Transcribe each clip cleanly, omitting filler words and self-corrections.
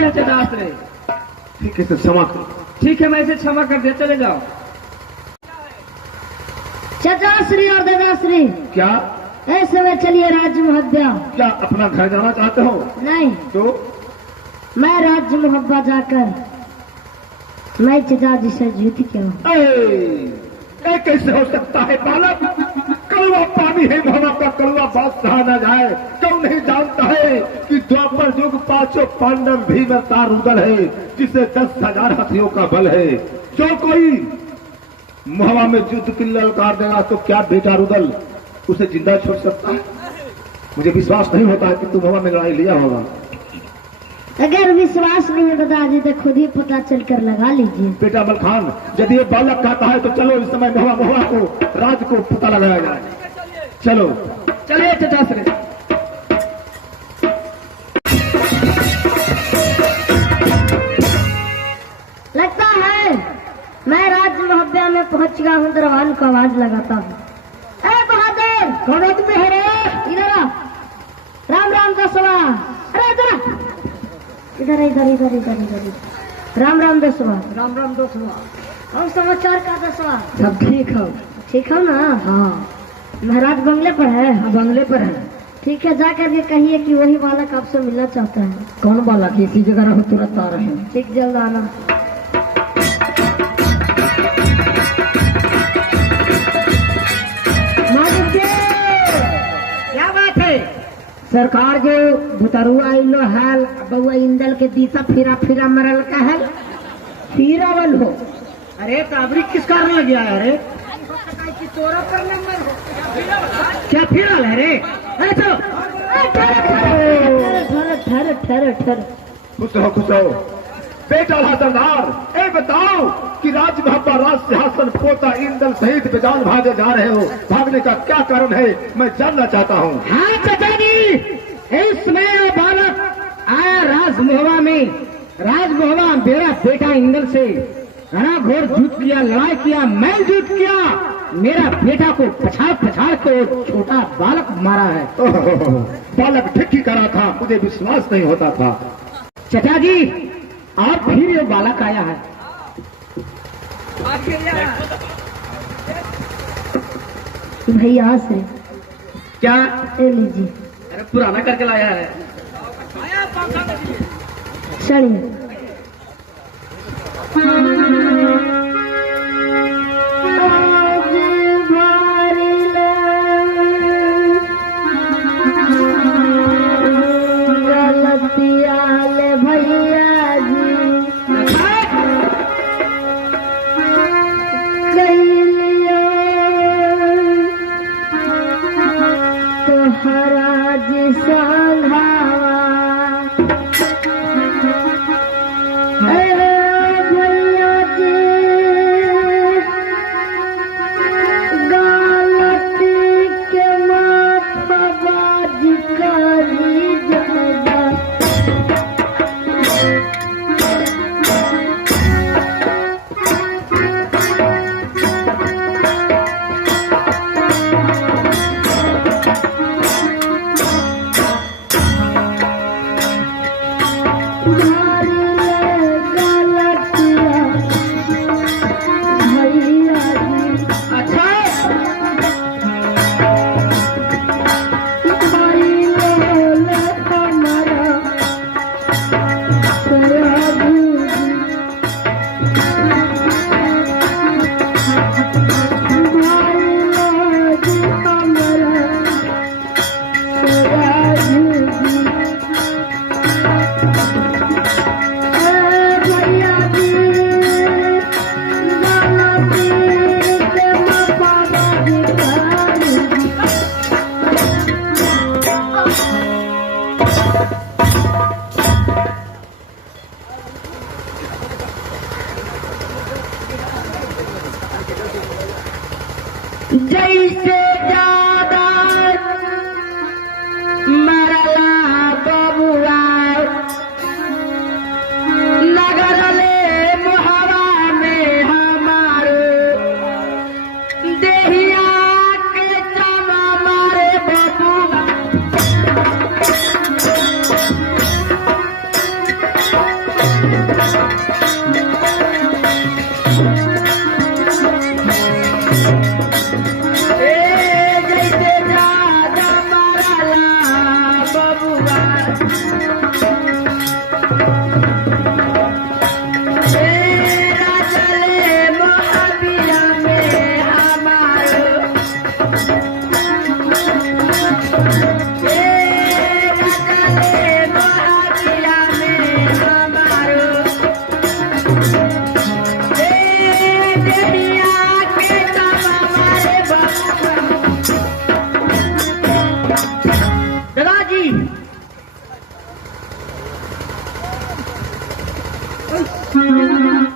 चाहते हैं चटाश्री। ठीक है तो क्षमा करो। ठीक है, मैं इसे क्षमा कर दिया, चले जाओ। चचाश्री और दादाश्री, क्या ऐसे में चलिए राज्य मुहब्बा। क्या अपना घर जाना चाहते हो? नहीं, तो मैं राज्य मुहब्बा जाकर मैं चचा जी से जीत के हूँ। ये कैसे हो सकता है बालक? कड़वा पानी है मोहब्बत का, कड़वा बात कहा न जाए। क्यों नहीं जानता है कि द्वापर युग पांचों पांडव भीम तारुदल है, जिसे 10,000 हाथियों का बल है। जो कोई मुहवा में युद्ध की ललकार देगा तो क्या बेटा रुदल उसे जिंदा छोड़ सकता है? मुझे विश्वास नहीं होता है कि तुम मुहवा में लड़ाई लिया होगा। अगर विश्वास नहीं है दादाजी तो खुद ही पता चलकर लगा लीजिए। बेटा मलखान, यदि ये बालक कहता है तो चलो इस समय मुहवा को राज को पता लगाया जाए। चलो चलिए चचाश्री। लगता है मैं राज्य मुहब्बा में पहुंच गया हूँ। दरवान को आवाज लगाता हूँ। अरे बहादुर, कौन आदमी है रे? इधर आ। राम राम दसवा। अरे इधर इधर इधर इधर इधर इधर। राम राम दसवा। राम राम दसवा। और समाचार का दसवा? सब ठीक हो? ठीक हो ना? हाँ, महाराज बंगले पर है? हाँ बंगले पर है। ठीक है, जाकर के कहिए कि वही बालक आपसे मिलना चाहता है। कौन बालक? इसी जगह रहो, तुरंत आ रहे हैं। ठीक, जल्द आना। क्या बात है? सरकार जो भुतरुआ इलो हाल बउआ इंदल के दीसा फिरा फिरा मरल का है, फिरावल हो। अरे काबरी किस कारण लग गया है? अरे तोरा पर नंबर हो क्या फिरल है रे? अरे चलो ठहर ठहर ठहर। खुश रहो बेटा लाजरदार। ए बताओ कि राज मुहब्बा राज सिंहासन पोता इंदल सहित बेजान भागे जा रहे हो, भागने का क्या कारण है मैं जानना चाहता हूँ। हाँ चाचा जी, इसमें वो बालक आया राजमोहवा में। राजमोहवा मेरा बेटा इंदल से घना घोर युद्ध किया, लड़ाई किया, मैं युद्ध किया। मेरा बेटा को पछाड़ पछाड़ के छोटा बालक मारा है। बालक ठीक ही करा था, मुझे विश्वास नहीं होता था। चाचा जी, आप फिर ये बालक आया है। भैया से क्या? ले लीजिए। अरे पुराना करके लाया है। चलिए। जैसे ज्यादा मरला बबुआ लगरले मोहवा में हमारे देहिया के चमा मारे बबुआ। सुनो सुनो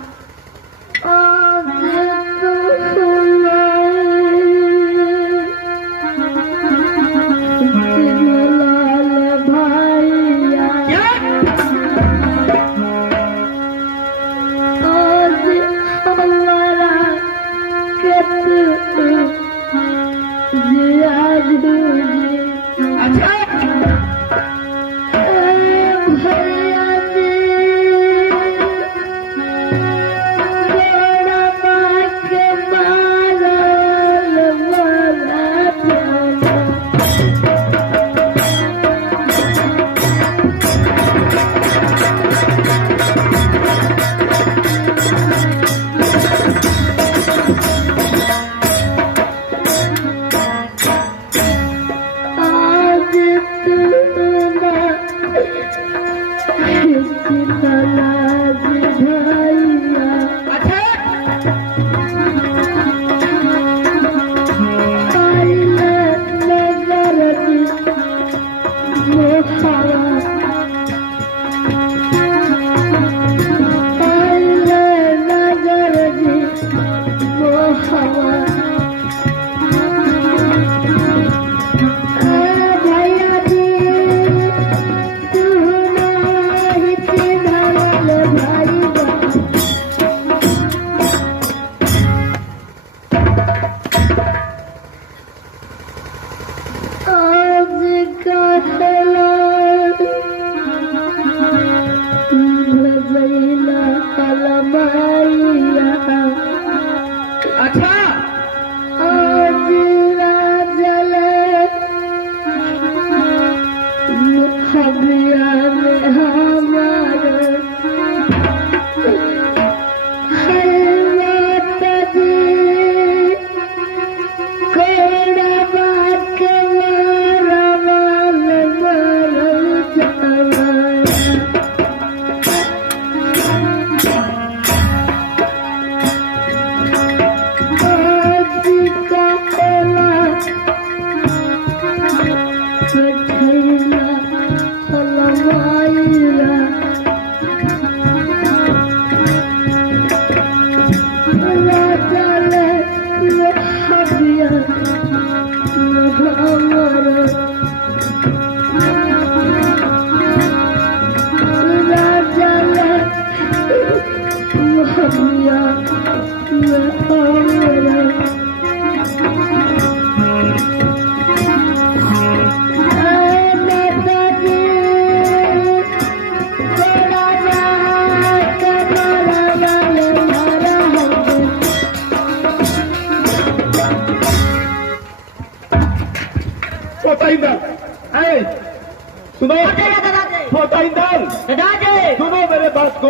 मेरे बात को।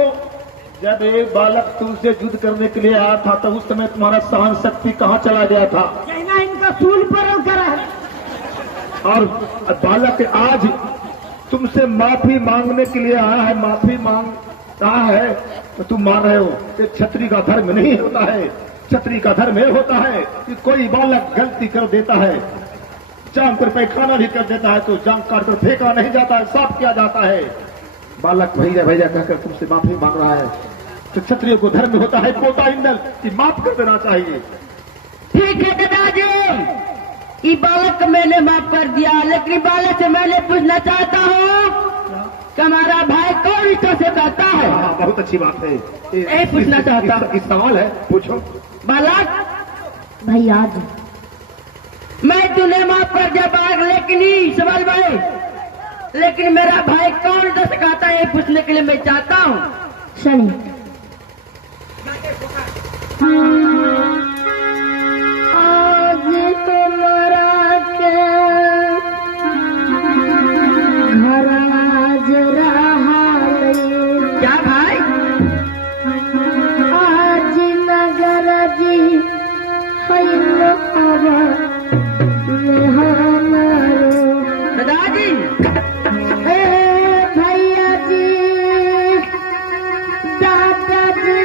जब एक बालक तुमसे युद्ध करने के लिए आया था तो उस समय तुम्हारा सहन शक्ति कहाँ चला गया था? इनका सूल पर करा है। और बालक आज तुमसे माफी मांगने के लिए आया है, माफी मांग रहा है तो तुम मान रहे हो कि क्षत्रिय का धर्म नहीं होता है। क्षत्रिय का धर्म यह होता है कि कोई बालक गलती कर देता है, जाम कर पैखाना भी कर देता है तो जाम काट कर फेंका नहीं जाता है, साफ किया जाता है। बालक भैया भैया कहकर तुमसे माफी मांग रहा है तो क्षत्रिय को धर्म होता है पोता इंदल कि माफ कर देना चाहिए। ठीक है दादाजी, ये बालक मैंने माफ कर दिया, लेकिन बालक से मैंने पूछना चाहता हूँ कि हमारा भाई कौन रिश्तों से कहता है? हाँ, बहुत अच्छी बात है। यही पूछना चाहता हूँ। इस सवाल है, पूछो। बालक भैया जी, मैं तूने माफ कर दिया बालक, लेकिन सवाल भाई, लेकिन मेरा भाई कौन रिश्तों से कहता है ये पूछने के लिए मैं चाहता हूँ। शनि आज तुम्हारा के घर आज रहा क्या भाई? आज नगर जी दादाजी भैया जी, दादाजी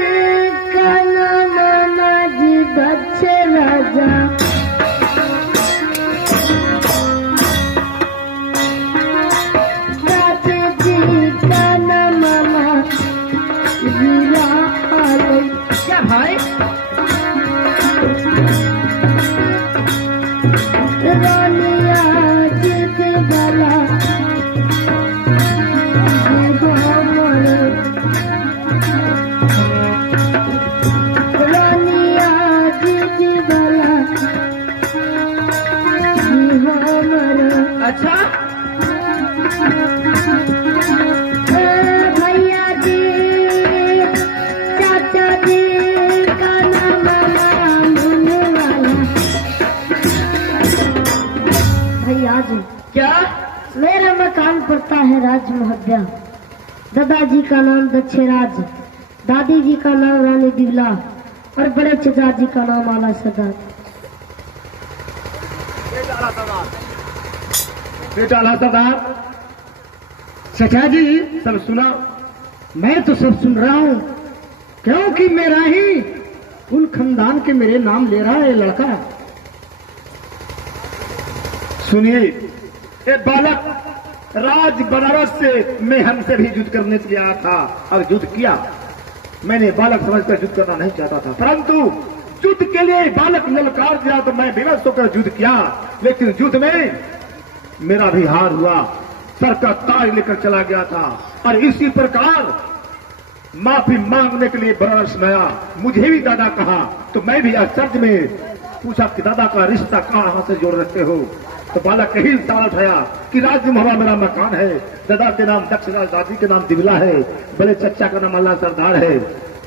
का नाना जी दादाजी का नाम दक्षराज, दादी जी का नाम रानी दिवला और बड़े चचा जी का नाम आला सरदार। बेटा आला सरदार, चचा जी सब सुना? मैं तो सब सुन रहा हूँ, क्योंकि मेरा ही कुल खानदान के मेरे नाम ले रहा है लड़का। सुनिए, ये बालक राज बनारस से मैं हमसे भी युद्ध करने के लिए आया था और युद्ध किया। मैंने बालक समझकर युद्ध करना नहीं चाहता था, परंतु युद्ध के लिए बालक ललकार दिया तो मैं विवश होकर युद्ध किया। लेकिन युद्ध में मेरा भी हार हुआ, सर का ताज लेकर चला गया था। और इसी प्रकार माफी मांगने के लिए बनारस में आया। मुझे भी दादा कहा तो मैं भी आश्चर्य में पूछा कि दादा का रिश्ता कहां से जोड़ रखते हो? तो बालक यही सवाल उठाया कि राज्य मोहल्ला मेरा मकान है, दादा के नाम दक्षराज, दादी के नाम दिवला है, बड़े चचा का नाम अल्लाह सरदार है,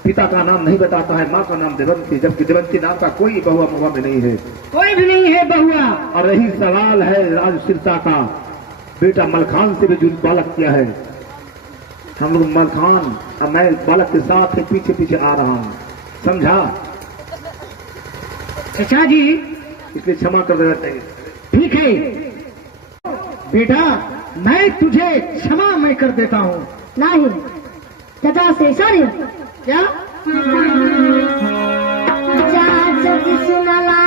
पिता का नाम नहीं बताता है, माँ का नाम देवंती, जबकि देवंती नाम का कोई बहुआ मुआ में नहीं है, कोई भी नहीं है बहुआ। और यही सवाल है राज सिरसा का। बेटा मलखान से भी युद्ध बालक किया है। हम लोग मलखान और मैं बालक के साथ ही पीछे पीछे आ रहा हूँ, समझा? चचा जी इसलिए क्षमा कर देना चाहिए। ठीक है बेटा, मैं तुझे क्षमा मैं कर देता हूँ। नहीं चचा से सॉरी क्या? चाचा जी सुनला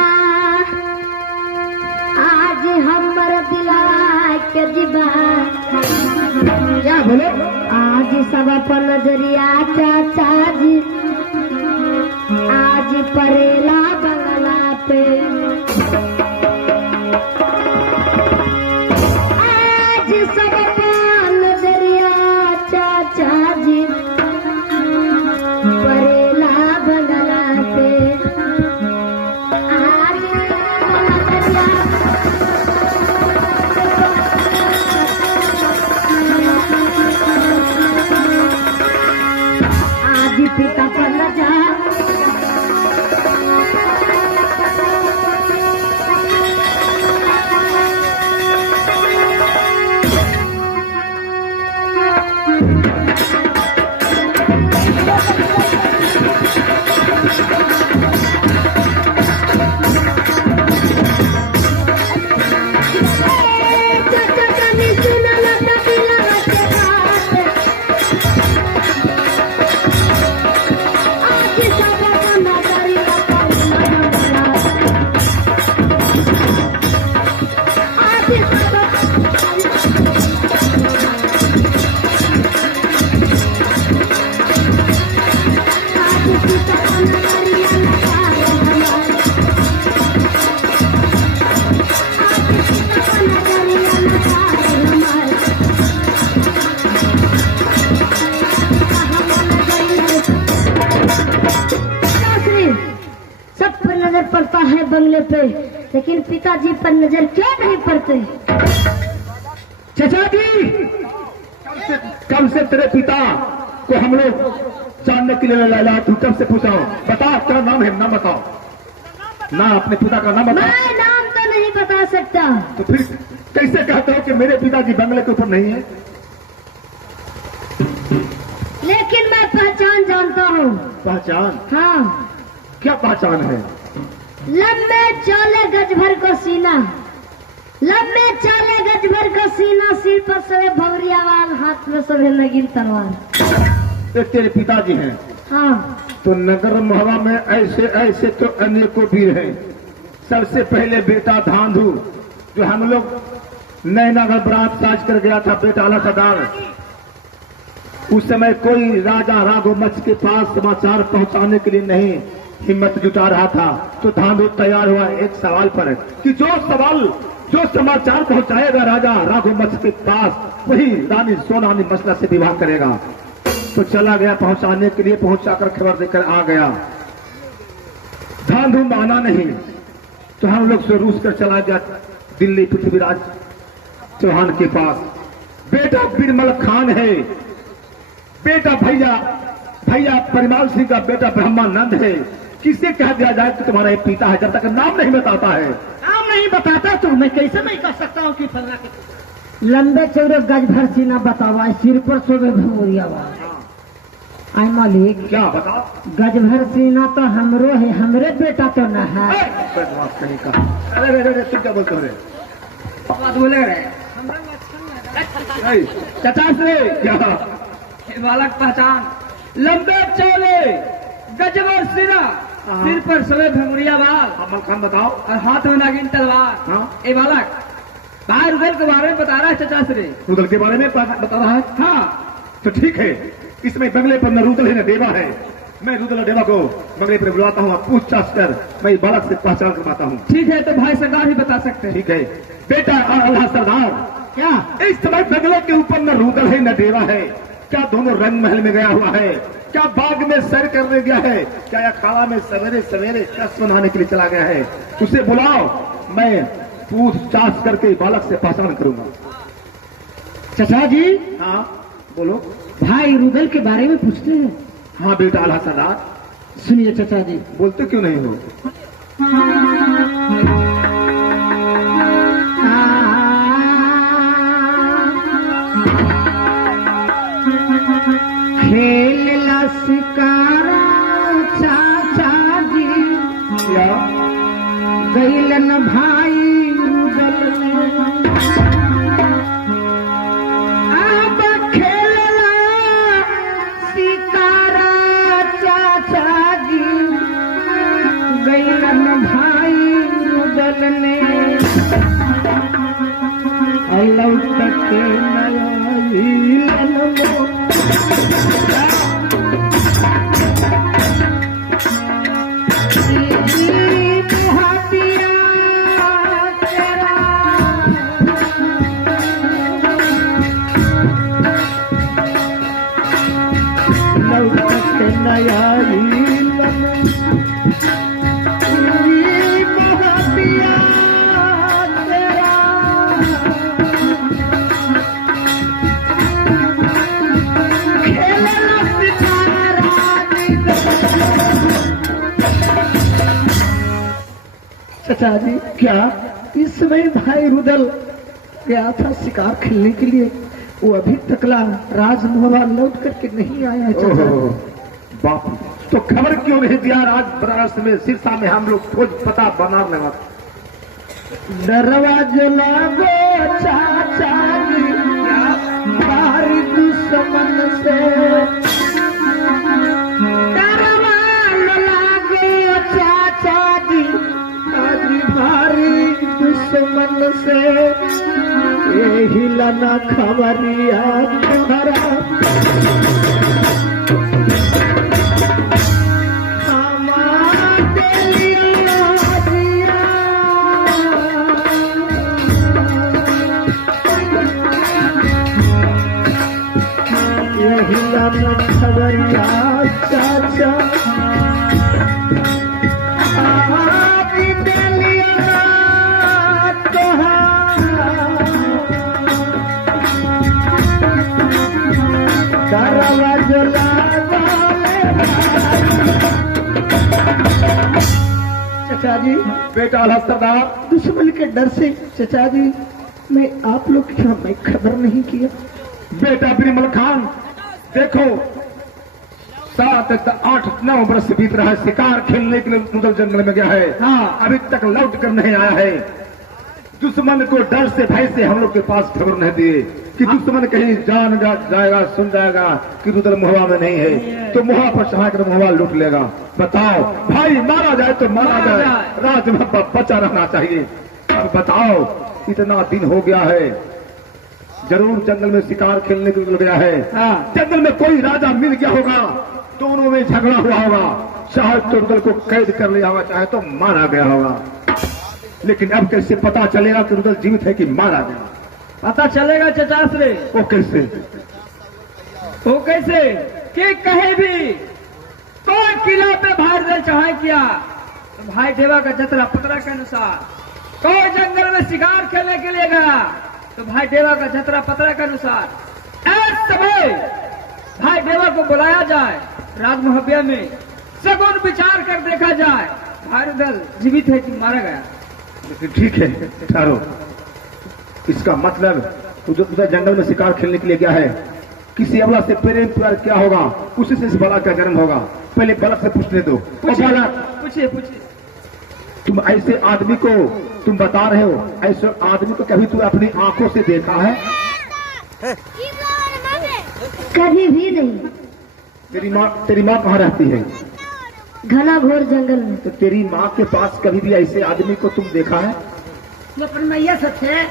आज हमर दिला के दिबा, क्या बोले? आज सब अपन नजरिया चाचा जी आज परेला बंगला पे, आज सब अपन नजरिया चाचा जी परेला बंगला पे, आज आज पिता पर नजर सब पर नजर पड़ता है बंगले पे, लेकिन पिताजी पर नजर क्यों नहीं पड़ते? चचा जी कब से तेरे पिता को हम लोग जानने के लिए लाया? तू कब से पूछा? बता क्या नाम है, नाम बताओ ना, अपने पिता का नाम बताओ। मैं नाम तो नहीं बता सकता। तो फिर कैसे कहते हो कि मेरे पिताजी बंगले के ऊपर नहीं है? लेकिन मैं पहचान जानता हूँ। पहचान? हाँ, क्या पहचान है? लंबे चौले गज भर को सीना, लंबे चौले गज भर को सीना, सिर पर सोए भौरियावाल, हाथ में सोए नगीन तलवार। ये तेरे पिताजी हैं? हाँ। तो नगर मोहल्ला में ऐसे ऐसे तो अनेकों वीर हैं। सबसे पहले बेटा धांधू, जो हम लोग नैनागढ़ बरात साज कर गया था, बेटा आला सरदार। उस समय कोई राजा राघोमच के पास समाचार पहुंचाने के लिए नहीं हिम्मत जुटा रहा था, तो धांधू तैयार हुआ एक सवाल पर कि जो समाचार पहुंचाएगा राजा राघोमच के पास, वही रानी सोनानी मसला से विवाह करेगा। तो चला गया पहुंचाने के लिए, पहुंचाकर खबर देकर आ गया। धांधू माना नहीं, तो हम लोग से रूस कर चला गया दिल्ली पृथ्वीराज चौहान के पास। बेटा बिरमल खान है, बेटा भैया परिमाल सिंह का बेटा ब्रह्मानंद है। किसे कह दिया जाए कि तुम्हारा ये पिता है, जब तक नाम नहीं बताता है। नाम नहीं बताता तो मैं कैसे नहीं कह सकता हूँ कि फलना के? लंबे चौड़े गज भर सीना बतावा, सिर पर सोबे भमोरिया वाला। आई मालिक क्या बताओ? गज भर सीना तो हमरो है, हमरे बेटा तो न है। बदमाश कहीं का। अरे तुम क्या बोलते हो रे? बात बोले रहे चाचा से क्या? बालक पहचान, लंबे चौड़े गजबर सिरा, सिर पर सवे भमुरिया बाल अमल खान बताओ। और हाथ में नागिन तलवार। हाँ। ए बालक बाहर उधर के बारे में बता रहा है चचा श्री। रुदल के बारे में बता रहा है? हाँ तो ठीक है, इसमें बंगले पर न रुदल है न देवा है। मैं रुदल और देवा को बंगले पर बुलाता हूँ, पूछताछ कर मैं बालक से पहचान करवाता हूँ। ठीक है, तो भाई सरदार ही बता सकते हैं। ठीक है बेटा। और अल्लाह सरदार, क्या इस समय बंगले के ऊपर न रुदल है न देवा है। क्या दोनों रंग महल में गया हुआ है? क्या बाग में सैर करने गया है? क्या अखाड़ा में सवेरे सवेरे कसम नहाने के लिए चला गया है? उसे बुलाओ, मैं पूछताछ करके बालक से पहचान करूंगा। चचा जी, हाँ बोलो। भाई रुदल के बारे में पूछते हैं। हाँ बेटा अल्लाह सरदार। सुनिए चचा जी, बोलते क्यों नहीं हो? खेलला शिकारा चाचा जी, क्या? गैलन भाई रुदल अब खेलला शिकारा चाचा जी, गैलन भाई रुदल ने लौट के नया मो चचा जी, क्या इस समय भाई रुदल गया था शिकार खेलने के लिए? वो अभी तकला राजमोहरा लौट करके नहीं आया है चचा। बाप, तो खबर क्यों नहीं दिया? आज बनारस में सिरसा में हम लोग खोज पता बना लगा। डरवा जलागो चाचा जी, भारी दुश्मन से डरवा लागो चाचा जी, भारी दुश्मन से यही लना खबरिया तुम्हारा यही लना खबरिया चाचा चचा जी। बेटा अल्लाह सरदार, दुश्मन के डर से चचा जी मैं आप लोग की मैं खबर नहीं किया। बेटा बिरमल खान, देखो 7-8-9 वर्ष बीत रहा है, शिकार खेलने के लिए मुगल जंगल में गया है। हाँ। अभी तक लौट कर नहीं आया है। दुश्मन को डर से भय से हम लोग के पास खबर नहीं दिए कि दुश्मन कहीं जान जाएगा, सुन जाएगा कि रुदल मोहवा में नहीं है, तो मोहा पर चढ़ा कर मोहवा लूट लेगा। बताओ भाई, मारा जाए तो मारा जाए, राज में बचा रहना चाहिए। अब बताओ, इतना दिन हो गया है, जरूर जंगल में शिकार खेलने के लिए गया है। हाँ। जंगल में कोई राजा मिल गया होगा, दोनों में झगड़ा हुआ होगा, चाहे तो रुदल को कैद कर लिया होगा, चाहे तो मारा गया होगा। लेकिन अब कैसे पता चलेगा कि रुदल जीवित है कि मारा गया? पता चलेगा चचा श्री। वो कैसे? वो कैसे कि कहीं भी कोई किला पे भाई रुदल चढ़ाई किया तो भाई देवा का जतरा पतरा के अनुसार, कोई जंगल में शिकार खेलने के लिए गया तो भाई देवा का जतरा पतरा के अनुसार इस समय भाई देवा को बुलाया जाए, राजमहबिया में सगुन विचार कर देखा जाए भाई रुदल जीवित है कि मारा गया। लेकिन ठीक है ठहरो, इसका मतलब उधर जंगल में शिकार खेलने के लिए गया है। किसी अबला से प्रेम प्यार क्या होगा, उसी से इस बालक का जन्म होगा। पहले बालक से पूछने दो। पूछिए पूछिए। तुम ऐसे आदमी को तुम बता रहे हो, ऐसे आदमी को कभी तुम अपनी आंखों से देखा है? कभी भी नहीं। तेरी माँ कहाँ रहती है? घना घोर जंगल में। तो तेरी माँ के पास कभी भी ऐसे आदमी को तुम देखा है? वो अपन मैया सच है।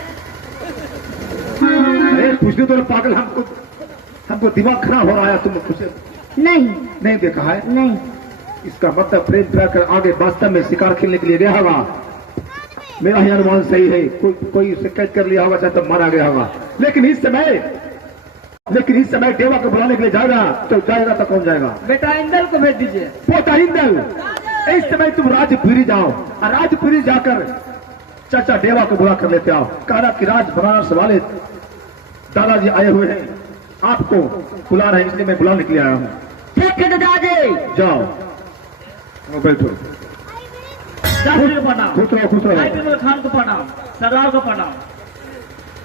अरे पूछने तो पागल, हमको दिमाग खराब हो रहा है। तुम उसे नहीं देखा है? नहीं। इसका मतलब प्रेम प्यार कर आगे वास्तव में शिकार खेलने के लिए गया होगा। मेरा ही अनुमान सही है। कोई उसे कैद कर लिया होगा, चाहे तो मारा गया होगा। लेकिन इस समय देवा को बुलाने के लिए जाएगा तो कौन जाएगा? बेटा इंदल को भेज दीजिए। पोता इंदल, इस समय तुम राजपुरी जाओ और राजपुरी जाकर चाचा देवा को बुला कर लेते आओ। कहा कि राज बनारस वाले दादाजी आए हुए हैं, आपको बुला रहे हैं, इसलिए मैं बुलाने के लिए आया हूँ। ठीक है दादाजी, जाओ बैठो। खुश रहो। खान को प्रणाम, सरदार को प्रणाम।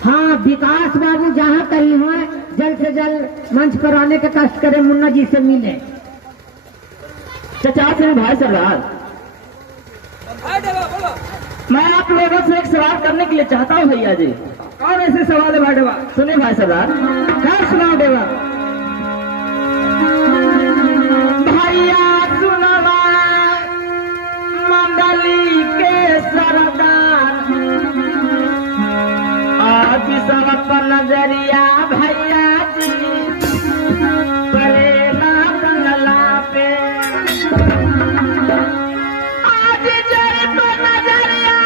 हाँ, विकास बाबू जहाँ कहीं हो जल्द से जल्द मंच पर आने का कष्ट करें, मुन्ना जी से मिले। चचा से भाई सरदार, मैं आप लोगों से एक सवाल करने के लिए चाहता हूँ भैया जी। कौन ऐसे सवाल है भाई देवा? सुने भाई सरदार। क्या सुनाओ देवा? भैया सुनवा मंडली के सरदार, आज सब पर नजरिया भैया जी परेला बंगला पे। आज जय तो नजरिया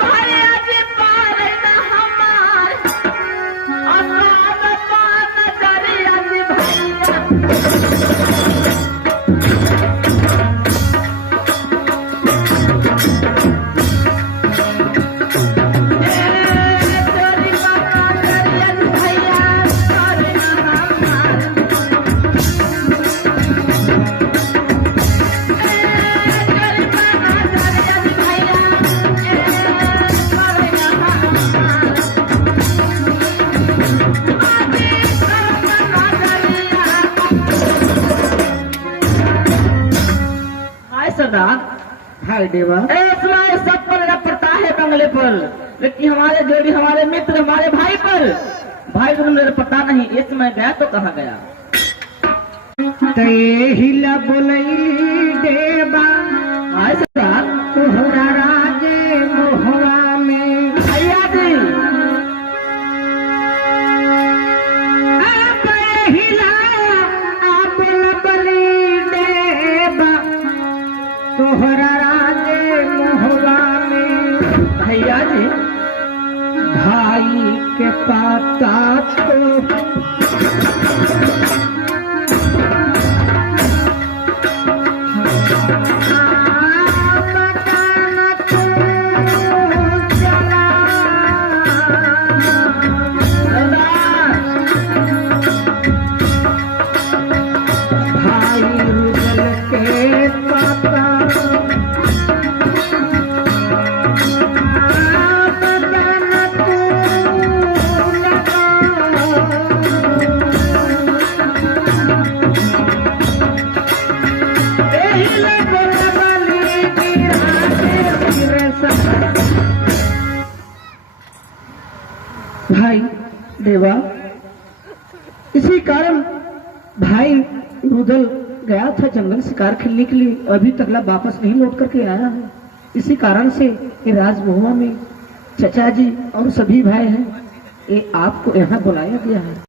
भैया जी पारेला हमार, असाद पा नजरिया जी भैया। हाय देवा। ऐसा सब पर पड़ता है बंगले पर, लेकिन हमारे देवी, हमारे मित्र, हमारे भाई पर भाई को मेरे पता नहीं। इस समय गया तो कहाँ गया? तो ये हिला बोलई देवा आए सरदार, तोहरा राजे मोहवा में। भैया जी आप हिला आप बली देवा तोहरा राजे मोहवा में। भैया जी भाई के पाता तो भाई देवा, इसी कारण भाई रुदल गया था जंगल शिकार खेलने के लिए, अभी तक वापस नहीं लौट करके आया है। इसी कारण से ये राजमहुआ में चचा जी और सभी भाई हैं, ये आपको यहाँ बुलाया गया है।